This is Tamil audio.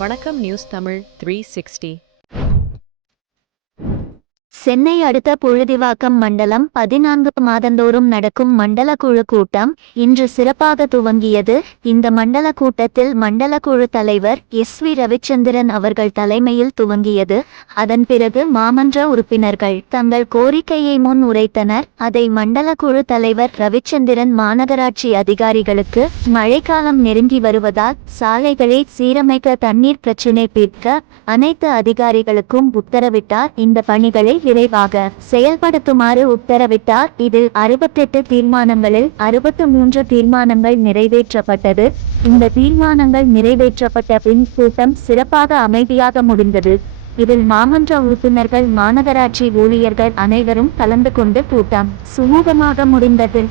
வணக்கம் நியூஸ் தமிழ் 360. சென்னை அடுத்த புழுதிவாக்கம் மண்டலம் 14 மாதந்தோறும் நடக்கும் மண்டல குழு கூட்டம் இன்று சிறப்பாக துவங்கியது. இந்த மண்டல கூட்டத்தில் மண்டல குழு தலைவர் எஸ்.வி. ரவிச்சந்திரன் அவர்கள் தலைமையில் துவங்கியது. அதன் பிறகு மாமன்ற உறுப்பினர்கள் தங்கள் கோரிக்கையை முன் உரைத்தனர். அதை மண்டல குழு தலைவர் ரவிச்சந்திரன் மாநகராட்சி அதிகாரிகளுக்கு மழைக்காலம் நெருங்கி வருவதால் சாலைகளை சீரமைக்க, தண்ணீர் பிரச்சினை தீர்க்க அனைத்து அதிகாரிகளுக்கும் உத்தரவிட்டார். இந்த பணிகளை விரைவாக செயல்படுத்துமாறு உத்தரவிட்டார். இதில் 68 தீர்மானங்களில் 63 தீர்மானங்கள் நிறைவேற்றப்பட்டது. இந்த தீர்மானங்கள் நிறைவேற்றப்பட்ட பின் கூட்டம் சிறப்பாக அமைதியாக முடிந்தது. இதில் மாமன்ற உறுப்பினர்கள், மாநகராட்சி ஊழியர்கள் அனைவரும் கலந்து கொண்டு கூட்டம் சுமூகமாக முடிந்தது.